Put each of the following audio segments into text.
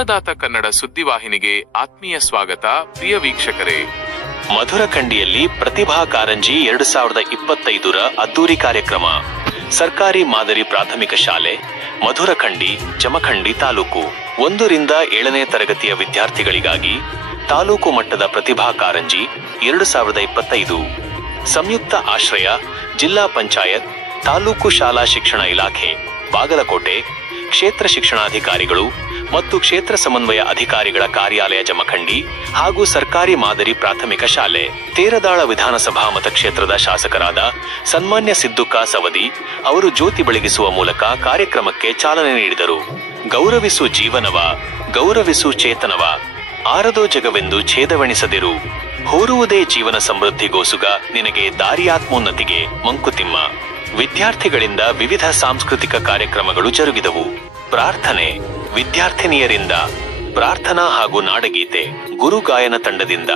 ಅನ್ನದಾತ ಕನ್ನಡ ಸುದ್ದಿವಾಹಿನಿಗೆ ಆತ್ಮೀಯ ಸ್ವಾಗತ. ಪ್ರಿಯ ವೀಕ್ಷಕರೇ, ಮಧುರಖಂಡಿಯಲ್ಲಿ ಪ್ರತಿಭಾ ಕಾರಂಜಿ 2025ರ ಅದ್ದೂರಿ ಕಾರ್ಯಕ್ರಮ. ಸರ್ಕಾರಿ ಮಾದರಿ ಪ್ರಾಥಮಿಕ ಶಾಲೆ ಮಧುರಖಂಡಿ, ಜಮಖಂಡಿ ತಾಲೂಕು 1ರಿಂದ 7ನೇ ತರಗತಿಯ ವಿದ್ಯಾರ್ಥಿಗಳಿಗಾಗಿ ತಾಲೂಕು ಮಟ್ಟದ ಪ್ರತಿಭಾ ಕಾರಂಜಿ 2025 ಸಂಯುಕ್ತ ಆಶ್ರಯ ಜಿಲ್ಲಾ ಪಂಚಾಯತ್, ತಾಲೂಕು ಶಾಲಾ ಶಿಕ್ಷಣ ಇಲಾಖೆ ಬಾಗಲಕೋಟೆ, ಕ್ಷೇತ್ರ ಶಿಕ್ಷಣಾಧಿಕಾರಿಗಳು ಮತ್ತು ಕ್ಷೇತ್ರ ಸಮನ್ವಯ ಅಧಿಕಾರಿಗಳ ಕಾರ್ಯಾಲಯ ಜಮಖಂಡಿ ಹಾಗೂ ಸರ್ಕಾರಿ ಮಾದರಿ ಪ್ರಾಥಮಿಕ ಶಾಲೆ ತೇರದಾಳ ವಿಧಾನಸಭಾ ಮತಕ್ಷೇತ್ರದ ಶಾಸಕರಾದ ಸನ್ಮಾನ್ಯ ಸಿದ್ದುಕಾ ಸವದಿ ಅವರು ಜ್ಯೋತಿ ಬೆಳಗಿಸುವ ಮೂಲಕ ಕಾರ್ಯಕ್ರಮಕ್ಕೆ ಚಾಲನೆ ನೀಡಿದರು. ಗೌರವಿಸು ಜೀವನವ, ಗೌರವಿಸು ಚೇತನವ, ಆರದೋ ಜಗವೆಂದು ಛೇದವೆಣಿಸದಿರು, ಹೋರುವುದೇ ಜೀವನ ಸಮೃದ್ಧಿಗೋಸುಗ, ನಿನಗೆ ದಾರಿಯಾತ್ಮೋನ್ನತಿಗೆ ಮಂಕುತಿಮ್ಮ. ವಿದ್ಯಾರ್ಥಿಗಳಿಂದ ವಿವಿಧ ಸಾಂಸ್ಕೃತಿಕ ಕಾರ್ಯಕ್ರಮಗಳು ಜರುಗಿದವು. ಪ್ರಾರ್ಥನೆ ವಿದ್ಯಾರ್ಥಿನಿಯರಿಂದ ಪ್ರಾರ್ಥನಾ ಹಾಗೂ ನಾಡಗೀತೆ, ಗುರು ಗಾಯನ ತಂಡದಿಂದ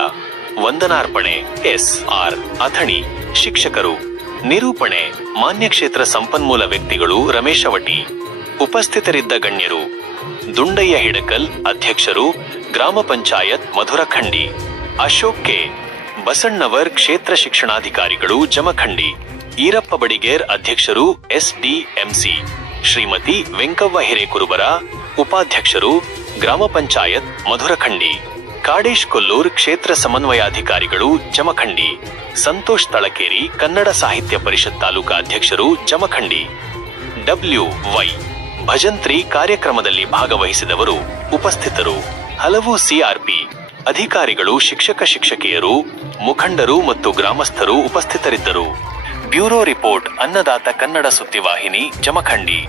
ವಂದನಾರ್ಪಣೆ ಎಸ್.ಆರ್. ಅಥಣಿ ಶಿಕ್ಷಕರು, ನಿರೂಪಣೆ ಮಾನ್ಯ ಕ್ಷೇತ್ರ ಸಂಪನ್ಮೂಲ ವ್ಯಕ್ತಿಗಳು ರಮೇಶ ವಟಿ. ಉಪಸ್ಥಿತರಿದ್ದ ಗಣ್ಯರು: ದುಂಡಯ್ಯ ಹಿಡಕಲ್ ಅಧ್ಯಕ್ಷರು, ಗ್ರಾಮ ಪಂಚಾಯತ್ ಮಧುರಖಂಡಿ; ಅಶೋಕ್ ಕೆ. ಬಸಣ್ಣವರ್ ಕ್ಷೇತ್ರ ಶಿಕ್ಷಣಾಧಿಕಾರಿಗಳು ಜಮಖಂಡಿ; ಈರಪ್ಪ ಬಡಿಗೇರ್ ಅಧ್ಯಕ್ಷರು ಎಸ್.ಡಿ.ಎಂ.ಸಿ; ಶ್ರೀಮತಿ ವೆಂಕವ್ವ ಹಿರೇಕುರುಬರ ಉಪಾಧ್ಯಕ್ಷರು, ಗ್ರಾಮ ಪಂಚಾಯತ್ ಮಧುರಖಂಡಿ; ಕಾಡೇಶ್ ಕೊಲ್ಲೂರ್ ಕ್ಷೇತ್ರ ಸಮನ್ವಯಾಧಿಕಾರಿಗಳು ಜಮಖಂಡಿ; ಸಂತೋಷ್ ತಳಕೇರಿ ಕನ್ನಡ ಸಾಹಿತ್ಯ ಪರಿಷತ್ ತಾಲೂಕಾ ಅಧ್ಯಕ್ಷರು ಜಮಖಂಡಿ; ಡಬ್ಲ್ಯೂ.ವೈ. ಭಜಂತ್ರಿ ಕಾರ್ಯಕ್ರಮದಲ್ಲಿ ಭಾಗವಹಿಸಿದವರು ಉಪಸ್ಥಿತರು. ಹಲವು ಸಿಆರ್ಪಿ ಅಧಿಕಾರಿಗಳು, ಶಿಕ್ಷಕಿಯರು, ಮುಖಂಡರು ಮತ್ತು ಗ್ರಾಮಸ್ಥರು ಉಪಸ್ಥಿತರಿದ್ದರು. ಬ್ಯೂರೋ ರಿಪೋರ್ಟ್, ಅನ್ನದಾತ ಕನ್ನಡ ಸುದ್ದಿವಾಹಿನಿ, ಜಮಖಂಡಿ.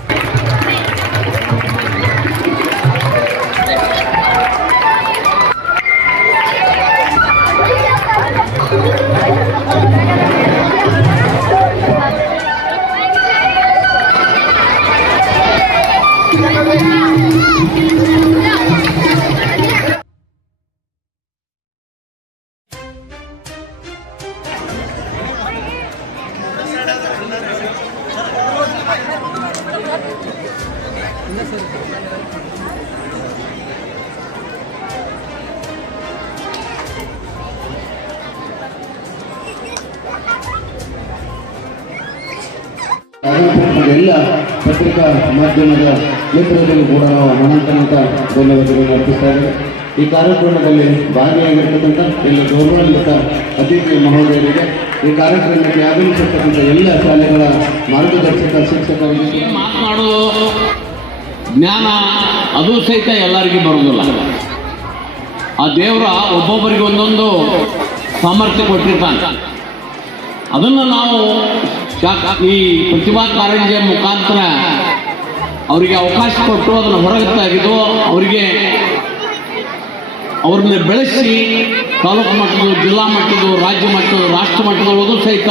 ಎಲ್ಲ ಪತ್ರಿಕಾ ಮಾಧ್ಯಮದ ಮಿತ್ರರಿಗೂ ಕೂಡ ನಾವು ಅನಂತ ಧನ್ಯವಾದಗಳನ್ನು ಅರ್ಪಿಸ್ತಾ ಇದ್ದೇವೆ. ಈ ಕಾರ್ಯಕ್ರಮದಲ್ಲಿ ಭಾಗಿಯಾಗಿರ್ತಕ್ಕಂಥ ಎಲ್ಲ ಗೌರವಾನ್ವಿತ ಅತಿಥಿ ಮಹೋದಯರಿಗೆ, ಈ ಕಾರ್ಯಕ್ರಮಕ್ಕೆ ಆಗಮಿಸಿರ್ತಕ್ಕಂಥ ಎಲ್ಲ ಶಾಲೆಗಳ ಮಾರ್ಗದರ್ಶಕ ಶಿಕ್ಷಕರಿಗೆ, ಮಾತನಾಡೋ ಜ್ಞಾನ ಅದು ಸಹಿತ ಎಲ್ಲರಿಗೂ ಬರೋದಿಲ್ಲ. ಆ ದೇವರ ಒಬ್ಬೊಬ್ಬರಿಗೆ ಒಂದೊಂದು ಸಾಮರ್ಥ್ಯ ಕೊಟ್ಟಿರ್ತಾನೆ. ಅದನ್ನು ನಾವು ಈ ಪ್ರತಿಭಾ ಕಾರಂಜಿಯ ಮುಖಾಂತರ ಅವರಿಗೆ ಅವಕಾಶ ಕೊಟ್ಟು ಅದನ್ನು ಹೊರಗೆ ತೆಗೆದು ಅವ್ರನ್ನ ಬೆಳೆಸಿ ತಾಲೂಕು ಮಟ್ಟದ, ಜಿಲ್ಲಾ ಮಟ್ಟದ, ರಾಜ್ಯ ಮಟ್ಟದ, ರಾಷ್ಟ್ರ ಮಟ್ಟದೊಳಗೂ ಸಹಿತ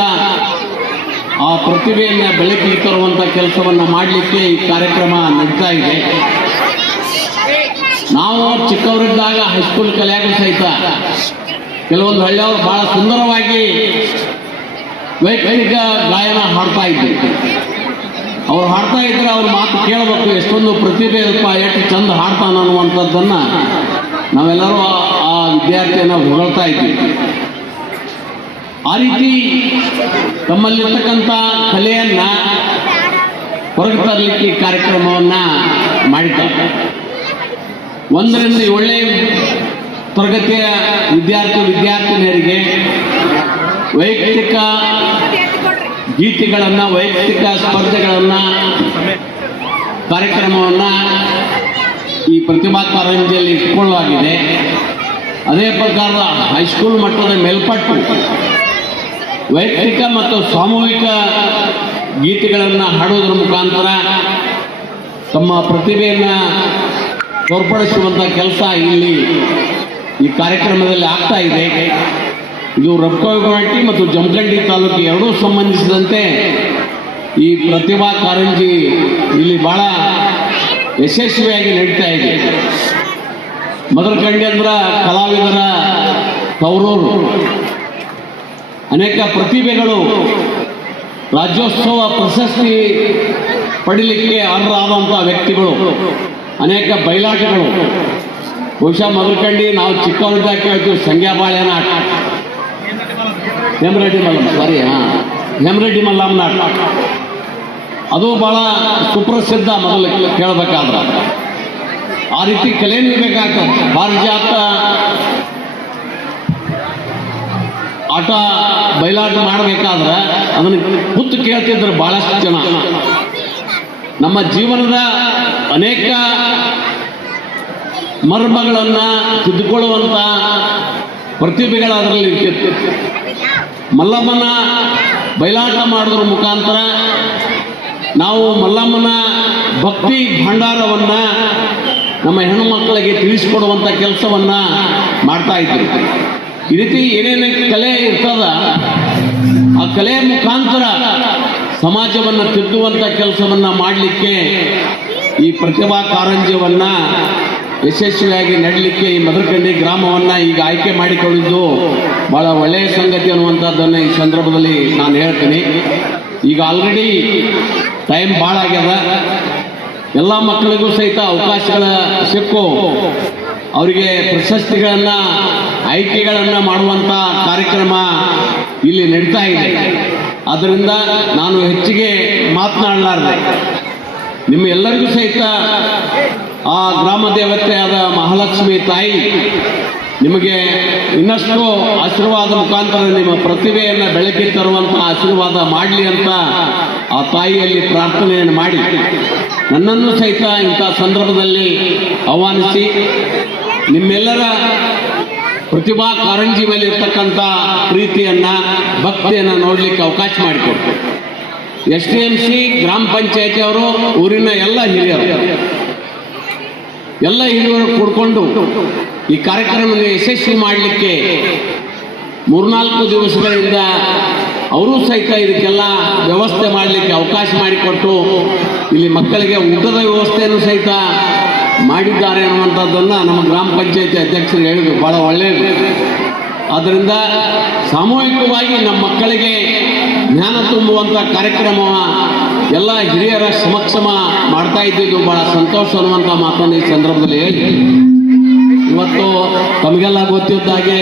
ಆ ಪ್ರತಿಭೆಯನ್ನು ಬೆಳಕಿಗೆ ತರುವಂಥ ಕೆಲಸವನ್ನು ಮಾಡಲಿಕ್ಕೆ ಈ ಕಾರ್ಯಕ್ರಮ ನಡೀತಾ ಇದೆ. ನಾವು ಚಿಕ್ಕವರಿದ್ದಾಗ ಹೈಸ್ಕೂಲ್ ಕಲಿಯಾಗ ಸಹಿತ ಕೆಲವೊಂದು ಹಳ್ಳಿಯವರು ಬಹಳ ಸುಂದರವಾಗಿ ವೈಯಕ್ತಿಕ ಗಾಯನ ಹಾಡ್ತಾ ಇದ್ದರು. ಅವ್ರು ಹಾಡ್ತಾ ಇದ್ರೆ ಅವ್ರ ಮಾತು ಕೇಳಬೇಕು, ಎಷ್ಟೊಂದು ಪ್ರತಿಭೆ ಇರಪ್ಪ, ಎಷ್ಟು ಚಂದ ಹಾಡ್ತಾನ ಅನ್ನುವಂಥದ್ದನ್ನು ನಾವೆಲ್ಲರೂ ಆ ವಿದ್ಯಾರ್ಥಿಯನ್ನು ಹೊಗಳ್ತಾ ಇದ್ವಿ. ಆ ರೀತಿ ತಮ್ಮಲ್ಲಿರ್ತಕ್ಕಂಥ ಕಲೆಯನ್ನು ಹೊರಗೆ ತರಲಿಕ್ಕೆ ಕಾರ್ಯಕ್ರಮವನ್ನು ಮಾಡಿದ್ದಾರೆ. 1ರಿಂದ 7ನೇ ತರಗತಿಯ ವಿದ್ಯಾರ್ಥಿನಿಯರಿಗೆ ವೈಯಕ್ತಿಕ ಗೀತೆಗಳನ್ನು, ವೈಯಕ್ತಿಕ ಸ್ಪರ್ಧೆಗಳನ್ನು, ಕಾರ್ಯಕ್ರಮವನ್ನು ಈ ಪ್ರತಿಭಾ ಕಾರಂಜಿಯಲ್ಲಿ ಇಟ್ಕೊಳ್ಳಲಾಗಿದೆ. ಅದೇ ಪ್ರಕಾರದ ಹೈಸ್ಕೂಲ್ ಮಟ್ಟದ ಮೇಲ್ಪಟ್ಟು ವೈಯಕ್ತಿಕ ಮತ್ತು ಸಾಮೂಹಿಕ ಗೀತೆಗಳನ್ನು ಹಾಡುವುದರ ಮುಖಾಂತರ ತಮ್ಮ ಪ್ರತಿಭೆಯನ್ನು ತೋರ್ಪಡಿಸುವಂಥ ಕೆಲಸ ಇಲ್ಲಿ ಈ ಕಾರ್ಯಕ್ರಮದಲ್ಲಿ ಆಗ್ತಾ ಇದೆ. ಇದು ರಬ್ಕೋಗಟ್ಟಿ ಮತ್ತು ಜಮಖಂಡಿ ತಾಲೂಕು ಎರಡೂ ಸಂಬಂಧಿಸಿದಂತೆ ಈ ಪ್ರತಿಭಾ ಕಾರಂಜಿ ಇಲ್ಲಿ ಬಹಳ ಯಶಸ್ವಿಯಾಗಿ ನಡೀತಾ ಇದೆ. ಮಧುರಖಂಡಿ ಅಂದ್ರೆ ಕಲಾವಿದರ ತವರೂರು. ಅನೇಕ ಪ್ರತಿಭೆಗಳು ರಾಜ್ಯೋತ್ಸವ ಪ್ರಶಸ್ತಿ ಪಡೀಲಿಕ್ಕೆ ಅರ್ಹರಾದಂಥ ವ್ಯಕ್ತಿಗಳು, ಅನೇಕ ಬಯಲಾಟಗಳು ಬಹುಶಃ ಮದರಕಂಡಿ ನಾವು ಚಿಕ್ಕವರಿದ್ದಾಗ ಕೇಳ್ತೀವಿ ಸಂಗ್ಯಾ ಬಾಳೆನ ಆಟ, ಹೇಮರೆಡ್ಡಿ ಮಲ್ಲಮ್ಮ, ಸಾರಿ ಹೇಮರೆಡ್ಡಿ ಮಲ್ಲಮ್ಮನ ಆಟ. ಅದು ಬಹಳ ಸುಪ್ರಸಿದ್ಧ. ಮೊದಲು ಕೇಳಬೇಕಾದ್ರೆ ಆ ರೀತಿ ಕಲೆನೂ ಬೇಕಾಗ್ತದೆ. ಪಾರಿಜಾತ ಆಟ ಬಯಲಾಟ ಮಾಡಬೇಕಾದ್ರೆ ಅದನ್ನು ಕೂತು ಕೇಳ್ತಿದ್ರು ಬಹಳಷ್ಟು ಜನ. ನಮ್ಮ ಜೀವನದ ಅನೇಕ ಮರ್ಮಗಳನ್ನು ತಿದ್ದುಕೊಳ್ಳುವಂಥ ಪ್ರತಿಭೆಗಳು ಅದರಲ್ಲಿ ಇರ್ತಿತ್ತು. ಮಲ್ಲಮ್ಮನ ಬಯಲಾಟ ಮಾಡೋದ್ರ ಮುಖಾಂತರ ನಾವು ಮಲ್ಲಮ್ಮನ ಭಕ್ತಿ ಭಂಡಾರವನ್ನು ನಮ್ಮ ಹೆಣ್ಣು ಮಕ್ಕಳಿಗೆ ತಿಳಿಸಿಕೊಡುವಂಥ ಕೆಲಸವನ್ನು ಮಾಡ್ತಾ ಇದ್ವಿ. ಈ ರೀತಿ ಏನೇನು ಕಲೆ ಇರ್ತದ ಆ ಕಲೆಯ ಮುಖಾಂತರ ಸಮಾಜವನ್ನು ತಿದ್ದುವಂಥ ಕೆಲಸವನ್ನು ಮಾಡಲಿಕ್ಕೆ ಈ ಪ್ರತಿಭಾ ಕಾರಂಜಿಯನ್ನು ಯಶಸ್ವಿಯಾಗಿ ನಡಲಿಕ್ಕೆ ಈ ಮದರಕಂಡಿ ಗ್ರಾಮವನ್ನು ಈಗ ಆಯ್ಕೆ ಮಾಡಿಕೊಂಡಿದ್ದು ಭಾಳ ಒಳ್ಳೆಯ ಸಂಗತಿ ಅನ್ನುವಂಥದ್ದನ್ನು ಈ ಸಂದರ್ಭದಲ್ಲಿ ನಾನು ಹೇಳ್ತೀನಿ. ಈಗ ಆಲ್ರೆಡಿ ಟೈಮ್ ಭಾಳ ಆಗ್ಯದ. ಎಲ್ಲ ಮಕ್ಕಳಿಗೂ ಸಹಿತ ಅವಕಾಶಗಳ ಸಿಕ್ಕು ಅವರಿಗೆ ಪ್ರಶಸ್ತಿಗಳನ್ನು ಆಯ್ಕೆಗಳನ್ನು ಮಾಡುವಂಥ ಕಾರ್ಯಕ್ರಮ ಇಲ್ಲಿ ನಡೀತಾ ಇದೆ. ಆದ್ದರಿಂದ ನಾನು ಹೆಚ್ಚಿಗೆ ಮಾತನಾಡಲಾರದೆ ನಿಮ್ಮ ಎಲ್ಲರಿಗೂ ಸಹಿತ ಆ ಗ್ರಾಮ ದೇವತೆಯಾದ ಮಹಾಲಕ್ಷ್ಮಿ ತಾಯಿ ನಿಮಗೆ ಇನ್ನಷ್ಟು ಆಶೀರ್ವಾದ ಮುಖಾಂತರ ನಿಮ್ಮ ಪ್ರತಿಭೆಯನ್ನು ಬೆಳಕಿ ತರುವಂಥ ಆಶೀರ್ವಾದ ಮಾಡಲಿ ಅಂತ ಆ ತಾಯಿಯಲ್ಲಿ ಪ್ರಾರ್ಥನೆಯನ್ನು ಮಾಡಿ ನನ್ನನ್ನು ಸಹಿತ ಇಂಥ ಸಂದರ್ಭದಲ್ಲಿ ಆಹ್ವಾನಿಸಿ ನಿಮ್ಮೆಲ್ಲರ ಪ್ರತಿಭಾ ಕಾರಂಜಿ ಮೇಲೆ ಇರ್ತಕ್ಕಂಥ ಪ್ರೀತಿಯನ್ನು ಭಕ್ತಿಯನ್ನು ನೋಡಲಿಕ್ಕೆ ಅವಕಾಶ ಮಾಡಿಕೊಡ್ತಾರೆ. STMC ಗ್ರಾಮ ಪಂಚಾಯತಿ ಅವರು ಊರಿನ ಎಲ್ಲ ಹಿರಿಯರು ಕೂಡ್ಕೊಂಡು ಈ ಕಾರ್ಯಕ್ರಮವನ್ನು ಯಶಸ್ವಿ ಮಾಡಲಿಕ್ಕೆ 3-4 ದಿವಸಗಳಿಂದ ಅವರು ಸಹಿತ ಇದಕ್ಕೆಲ್ಲ ವ್ಯವಸ್ಥೆ ಮಾಡಲಿಕ್ಕೆ ಅವಕಾಶ ಮಾಡಿಕೊಟ್ಟು ಇಲ್ಲಿ ಮಕ್ಕಳಿಗೆ ಊಟದ ವ್ಯವಸ್ಥೆಯನ್ನು ಸಹಿತ ಮಾಡಿದ್ದಾರೆ ಅನ್ನುವಂಥದ್ದನ್ನು ನಮ್ಮ ಗ್ರಾಮ ಪಂಚಾಯತಿ ಅಧ್ಯಕ್ಷರು ಹೇಳಿದ್ರು. ಭಾಳ ಒಳ್ಳೆಯದು. ಆದ್ದರಿಂದ ಸಾಮೂಹಿಕವಾಗಿ ನಮ್ಮ ಮಕ್ಕಳಿಗೆ ಜ್ಞಾನ ತುಂಬುವಂಥ ಕಾರ್ಯಕ್ರಮ ಎಲ್ಲ ಹಿರಿಯರ ಸಮಕ್ಷಮ ಮಾಡ್ತಾ ಇದ್ದಿದ್ದು ಭಾಳ ಸಂತೋಷ ಅನ್ನುವಂಥ ಮಾತನ್ನು ಈ ಸಂದರ್ಭದಲ್ಲಿ ಹೇಳಿ, ಇವತ್ತು ತಮಗೆಲ್ಲ ಗೊತ್ತಿದ್ದಾಗೆ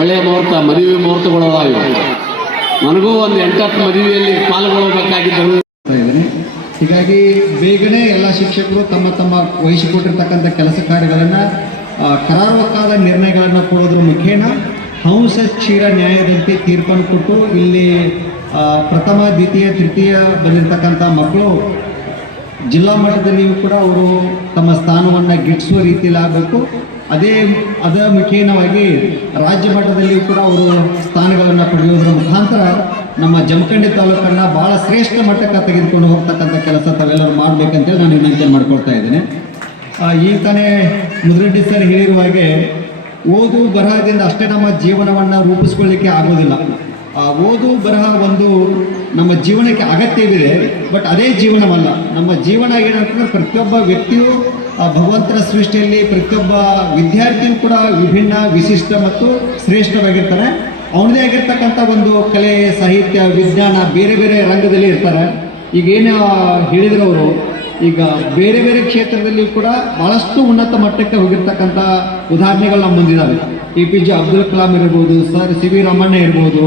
ಒಳ್ಳೆಯ ಮುಹೂರ್ತ, ಮದುವೆ ಮುಹೂರ್ತಗಳದಾವೆ. ನನಗೂ ಒಂದು 8-10 ಮದುವೆಯಲ್ಲಿ ಪಾಲ್ಗೊಳ್ಳಬೇಕಾಗಿದ್ದರು. ಹೀಗಾಗಿ ಬೇಗನೆ ಎಲ್ಲ ಶಿಕ್ಷಕರು ತಮ್ಮ ತಮ್ಮ ವಹಿಸಿಕೊಟ್ಟಿರ್ತಕ್ಕಂಥ ಕೆಲಸ ಕಾರ್ಯಗಳನ್ನು ಕರಾರುವಕ್ಕಾದ ನಿರ್ಣಯಗಳನ್ನು ಕೊಡೋದ್ರ ಮುಖೇನ ಹಂಸ ಕ್ಷೀರ ನ್ಯಾಯದಂತೆ ತೀರ್ಪನ್ನು ಕೊಟ್ಟು ಇಲ್ಲಿ ಪ್ರಥಮ, ದ್ವಿತೀಯ, ತೃತೀಯ ಬಂದಿರತಕ್ಕಂಥ ಮಕ್ಕಳು ಜಿಲ್ಲಾ ಮಟ್ಟದಲ್ಲಿಯೂ ಕೂಡ ಅವರು ತಮ್ಮ ಸ್ಥಾನವನ್ನು ಗಿಟ್ಟಿಸುವ ರೀತಿಯಲ್ಲಿ ಆಗಬೇಕು. ಅದರ ಮುಖೇನವಾಗಿ ರಾಜ್ಯ ಮಟ್ಟದಲ್ಲಿಯೂ ಕೂಡ ಅವರು ಸ್ಥಾನಗಳನ್ನು ಪಡೆಯುವುದರ ಮುಖಾಂತರ ನಮ್ಮ ಜಮಖಂಡಿ ತಾಲೂಕನ್ನು ಭಾಳ ಶ್ರೇಷ್ಠ ಮಟ್ಟಕ್ಕೆ ತೆಗೆದುಕೊಂಡು ಹೋಗ್ತಕ್ಕಂಥ ಕೆಲಸ ತಾವೆಲ್ಲರೂ ಮಾಡಬೇಕಂತೇಳಿ ನಾನು ವಿನಂತಿ ಮಾಡ್ಕೊಳ್ತಾ ಇದ್ದೇನೆ. ಈಗ ತಾನೇ ಮುದ್ರೆಡ್ಡಿ ಸರ್ ಹೇಳಿರುವ ಹಾಗೆ ಓದು ಬರಹದಿಂದ ಅಷ್ಟೇ ನಮ್ಮ ಜೀವನವನ್ನು ರೂಪಿಸ್ಕೊಳ್ಳಿಕ್ಕೆ ಆಗೋದಿಲ್ಲ. ಓದು ಬರಹ ಒಂದು ನಮ್ಮ ಜೀವನಕ್ಕೆ ಅಗತ್ಯವಿದೆ, ಬಟ್ ಅದೇ ಜೀವನವಲ್ಲ. ನಮ್ಮ ಜೀವನ ಏನಂತಂದ್ರೆ ಪ್ರತಿಯೊಬ್ಬ ವ್ಯಕ್ತಿಯು ಭಗವಂತನ ಸೃಷ್ಟಿಯಲ್ಲಿ ಪ್ರತಿಯೊಬ್ಬ ವಿದ್ಯಾರ್ಥಿಯೂ ಕೂಡ ವಿಭಿನ್ನ, ವಿಶಿಷ್ಟ ಮತ್ತು ಶ್ರೇಷ್ಠವಾಗಿರ್ತಾನೆ. ಅವನದೇ ಆಗಿರ್ತಕ್ಕಂಥ ಒಂದು ಕಲೆ, ಸಾಹಿತ್ಯ, ವಿಜ್ಞಾನ ಬೇರೆ ಬೇರೆ ರಂಗದಲ್ಲಿ ಇರ್ತಾರೆ. ಈಗೇನು ಹೇಳಿದ್ರು ಅವರು, ಈಗ ಬೇರೆ ಬೇರೆ ಕ್ಷೇತ್ರದಲ್ಲಿ ಕೂಡ ಭಾಳಷ್ಟು ಉನ್ನತ ಮಟ್ಟಕ್ಕೆ ಹೋಗಿರ್ತಕ್ಕಂಥ ಉದಾಹರಣೆಗಳು ನಮ್ಮ ಮುಂದಿದ್ದಾವೆ. APJ ಅಬ್ದುಲ್ ಕಲಾಂ ಇರ್ಬೋದು, ಸರ್ CV ರಾಮಣ್ಣ ಇರ್ಬೋದು,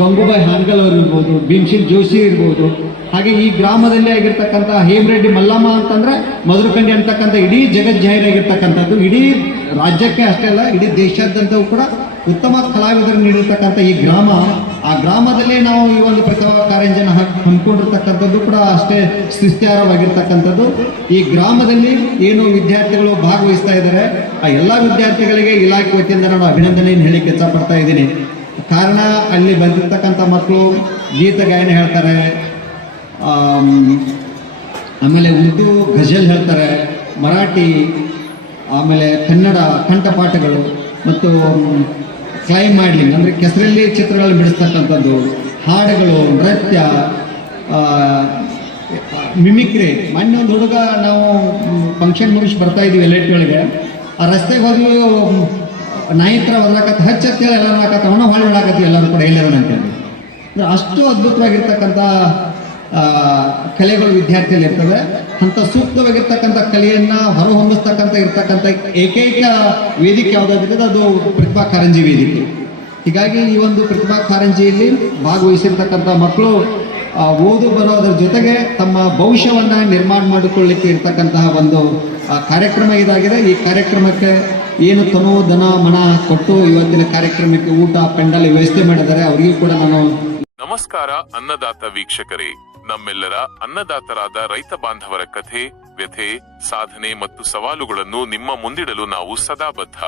ಗಂಗೂಬಾಯಿ ಹಾನ್ಗಲ್ ಅವರು ಇರ್ಬೋದು, ಭೀಮ್ಸಿಂಗ್ ಜೋಶಿ ಇರ್ಬೋದು. ಹಾಗೆ ಈ ಗ್ರಾಮದಲ್ಲಿ ಆಗಿರ್ತಕ್ಕಂಥ ಹೇಮರೆಡ್ಡಿ ಮಲ್ಲಮ್ಮ ಅಂತಂದರೆ ಮಧುರಕಂಡಿ ಅಂತಕ್ಕಂಥ ಇಡೀ ಜಗಜ್ಜಾಹೀರಾಗಿರ್ತಕ್ಕಂಥದ್ದು. ಇಡೀ ರಾಜ್ಯಕ್ಕೆ ಅಷ್ಟೇ ಅಲ್ಲ, ಇಡೀ ದೇಶಾದ್ಯಂತವೂ ಕೂಡ ಉತ್ತಮ ಕಲಾವಿದರು ನೀಡಿರ್ತಕ್ಕಂಥ ಈ ಗ್ರಾಮ, ಆ ಗ್ರಾಮದಲ್ಲಿ ನಾವು ಈ ಒಂದು ಪ್ರತಿಭಾ ಕಾರಂಜಿಯನ್ನು ಹಮ್ಮಿಕೊಂಡಿರ್ತಕ್ಕಂಥದ್ದು ಕೂಡ ಅಷ್ಟೇ ಸುಸ್ಥಿರವಾಗಿರ್ತಕ್ಕಂಥದ್ದು. ಈ ಗ್ರಾಮದಲ್ಲಿ ಏನು ವಿದ್ಯಾರ್ಥಿಗಳು ಭಾಗವಹಿಸ್ತಾ ಇದ್ದಾರೆ, ಆ ಎಲ್ಲ ವಿದ್ಯಾರ್ಥಿಗಳಿಗೆ ಇಲಾಖೆ ವತಿಯಿಂದ ನಾನು ಅಭಿನಂದನೆಯನ್ನು ಹೇಳಲಿಕ್ಕೆ ಇಷ್ಟಪಡ್ತಾ ಇದ್ದೀನಿ. ಕಾರಣ ಅಲ್ಲಿ ಬಂದಿರತಕ್ಕಂಥ ಮಕ್ಕಳು ಗೀತ ಗಾಯನ ಹೇಳ್ತಾರೆ, ಆಮೇಲೆ ಉರ್ದು ಗಜಲ್ ಹೇಳ್ತಾರೆ, ಮರಾಠಿ, ಆಮೇಲೆ ಕನ್ನಡ ಕಂಠಪಾಠಗಳು ಮತ್ತು ಕ್ಲೈಮ್ ಮಾಡ್ಲಿಂಗ್ ಅಂದರೆ ಕೆಸರಲ್ಲಿ ಚಿತ್ರಗಳನ್ನು ಬಿಡಿಸ್ತಕ್ಕಂಥದ್ದು, ಹಾಡುಗಳು, ನೃತ್ಯ, ಮಿಮಿಕ್ರಿ. ಮೊನ್ನೆ ಒಂದು ಹುಡುಗ ನಾವು ಫಂಕ್ಷನ್ ಮುಗಿಸಿ ಬರ್ತಾ ಇದ್ದೀವಿ ಎಲ್ಲೆಟ್ಗಳಿಗೆ, ಆ ರಸ್ತೆಗೆ ಹೋದ್ವಿ ನಾಯಿ ಥರ ಹೊರಲಾಕತ್ತ ಹಚ್ಚತ್ತೇಳಿ ಎಲ್ಲರೂ ಹಾಕತ್ತ ಅವನ ಹೊಳೆ ಹೇಳಾಕತ್ತೀವಿ ಎಲ್ಲರೂ ಕೂಡ ಎಲ್ಲರೂ ಅಂತೇಳಿ. ಅಂದರೆ ಅಷ್ಟು ಅದ್ಭುತವಾಗಿರ್ತಕ್ಕಂಥ ಕಲೆಗಳು ವಿದ್ಯಾರ್ಥಿಯಲ್ಲಿ ಇರ್ತವೆ. ಅಂಥ ಸೂಕ್ತವಾಗಿರ್ತಕ್ಕಂಥ ಕಲೆಯನ್ನು ಹೊರಹೊಮ್ಮಿಸ್ತಕ್ಕಂಥ ಇರ್ತಕ್ಕಂಥ ಏಕೈಕ ವೇದಿಕೆ ಯಾವುದಾದ್ರಿಂದ ಅದು ಪ್ರತಿಭಾ ಕಾರಂಜಿ ವೇದಿಕೆ. ಹೀಗಾಗಿ ಈ ಒಂದು ಪ್ರತಿಭಾ ಕಾರಂಜಿಯಲ್ಲಿ ಭಾಗವಹಿಸಿರ್ತಕ್ಕಂಥ ಮಕ್ಕಳು ಓದು ಬರೋದ್ರ ಜೊತೆಗೆ ತಮ್ಮ ಭವಿಷ್ಯವನ್ನು ನಿರ್ಮಾಣ ಮಾಡಿಕೊಳ್ಳಲಿಕ್ಕೆ ಇರ್ತಕ್ಕಂತಹ ಒಂದು ಕಾರ್ಯಕ್ರಮ ಇದಾಗಿದೆ. ಈ ಕಾರ್ಯಕ್ರಮಕ್ಕೆ ಏನು ತನು ಧನ ಮನ ಕೊಟ್ಟು ಇವತ್ತಿನ ಕಾರ್ಯಕ್ರಮಕ್ಕೆ ಊಟ ಪೆಂಡಲ್ ವ್ಯವಸ್ಥೆ ಮಾಡಿದ್ದಾರೆ. ಅವರಿಗೂ ಕೂಡ ನಾನು ನಮಸ್ಕಾರ ಅನ್ನದಾತ ವೀಕ್ಷಕರೇ. ನಮ್ಮೆಲ್ಲರ ಅನ್ನದಾತರಾದ ರೈತ ಬಾಂಧವರ ಕಥೆ, ವ್ಯಥೆ, ಸಾಧನೆ ಮತ್ತು ಸವಾಲುಗಳನ್ನು ನಿಮ್ಮ ಮುಂದಿಡಲು ನಾವು ಸದಾ ಬದ್ಧ.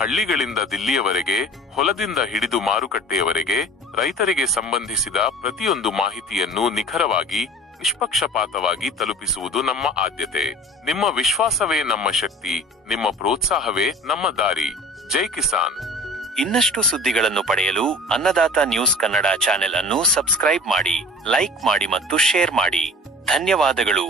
ಹಳ್ಳಿಗಳಿಂದ ದಿಲ್ಲಿಯವರೆಗೆ, ಹೊಲದಿಂದ ಹಿಡಿದು ಮಾರುಕಟ್ಟೆಯವರೆಗೆ ರೈತರಿಗೆ ಸಂಬಂಧಿಸಿದ ಪ್ರತಿಯೊಂದು ಮಾಹಿತಿಯನ್ನು ನಿಖರವಾಗಿ, ನಿಷ್ಪಕ್ಷಪಾತವಾಗಿ ತಲುಪಿಸುವುದು ನಮ್ಮ ಆದ್ಯತೆ. ನಿಮ್ಮ ವಿಶ್ವಾಸವೇ ನಮ್ಮ ಶಕ್ತಿ, ನಿಮ್ಮ ಪ್ರೋತ್ಸಾಹವೇ ನಮ್ಮ ದಾರಿ. ಜೈ ಕಿಸಾನ್. ಇನ್ನಷ್ಟು ಸುದ್ದಿಗಳನ್ನು ಪಡೆಯಲು ಅನ್ನದಾತ ನ್ಯೂಸ್ ಕನ್ನಡ ಚಾನೆಲ್ ಅನ್ನು ಸಬ್ಸ್ಕ್ರೈಬ್ ಮಾಡಿ, ಲೈಕ್ ಮಾಡಿ ಮತ್ತು ಶೇರ್ ಮಾಡಿ. ಧನ್ಯವಾದಗಳು.